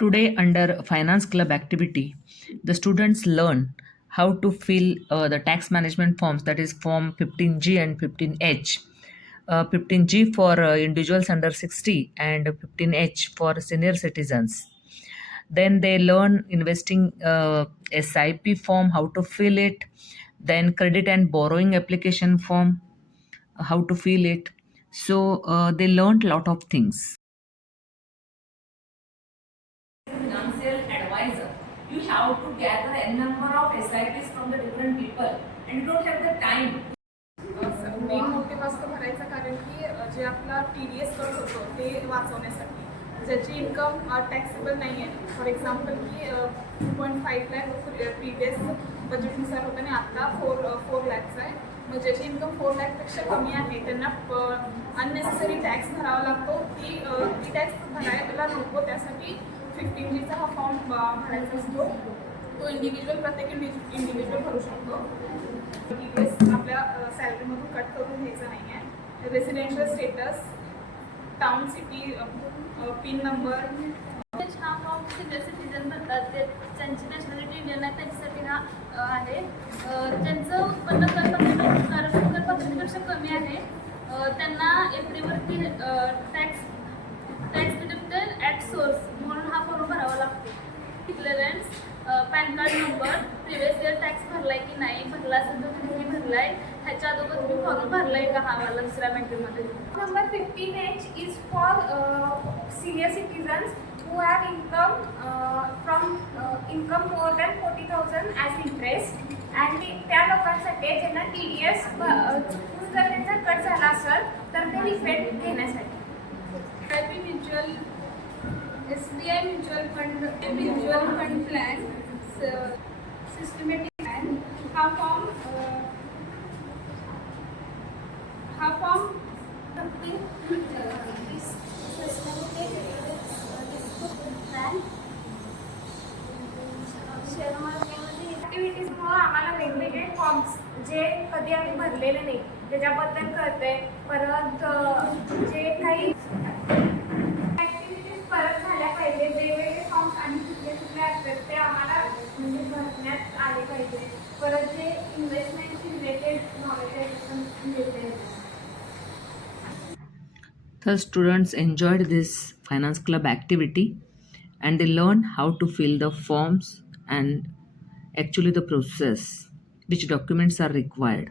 Today, under Finance Club activity, the students learn how to fill the tax management forms, that is, Form 15G and 15H. 15G for individuals under 60 and 15H for senior citizens. Then they learn investing SIP form, how to fill it, then credit and borrowing application form, how to fill it. So they learned a lot of things. Financial advisor, you have to gather a number of SIPs from the different people and you don't have the time. Main motive असतो भरायचा, कारण की जे आपला TDS cut होतो ते वाचवण्यासाठी, ज्याची इन्कम टॅक्सेबल नाही आहे. फॉर एक्झाम्पल की 2.5 लाख प्रिव्हियस बजेटनुसार होतं आणि आता 4 लॅक्स आहे. मग ज्याची इन्कम 4 लॅकपेक्षा कमी आहे त्यांना अननेसेसरी टॅक्स भरावा लागतो. ती टॅक्स भरायला नको, त्यासाठी 15Gचा हा फॉर्म भरायचा असतो. तो प्रत्येक इंडिव्हिज्युअल भरू शकतो. TDS आपल्या सॅलरीमधून कट करून घ्यायचं नाही आहे. Residential status, town, city, pin number. हा फॉर्म सिनियर सिटीजन भरतात, ते त्यांची नॅशनॅलिटी इंडियन आहे, त्यांच्यासाठी हा आहे. ज्यांचं उत्पन्न करपात्रापेक्षा कमी आहे त्यांना एप्रिलवरती टॅक्स डिडक्टेड ॲट सोर्स म्हणून हा फॉर्म भरावा लागतो. Clearance, PAN card number, previous year tax भरलाय की नाही, भरला असेल तर तुम्ही भरलाय, ह्याच्या अगोदर तुम्ही फॉर्म भरलाय का हा वाला दुसऱ्या बँकेमध्ये. Number 15H is for senior citizens who have income more than 40,000 as interest, and त्या लोकांसाठी ज्यांना TDS चुकून जर त्यांचा कट झाला असेल तर ते रिफंड घेण्यासाठी. Happy mutual, SBI mutual fund plan, systematic plan. हा फॉर्म शेअर मार्केटमध्ये ॲक्टिव्हिटीजमुळं आम्हाला वेगवेगळे फॉर्म्स जे कधी आम्ही भरलेले नाही त्याच्याबद्दल कळते. परत जे काही ॲक्टिव्हिटीज परत झाल्या पाहिजे, वेगवेगळे फॉर्म्स आणि कुठले असतात ते आम्हाला म्हणजे भरण्यात आले पाहिजे. परत जे इन्व्हेस्टमेंटशी रिलेटेड नॉलेज आहे ते मिळते. The students enjoyed this finance club activity and they learned how to fill the forms and actually the process, which documents are required.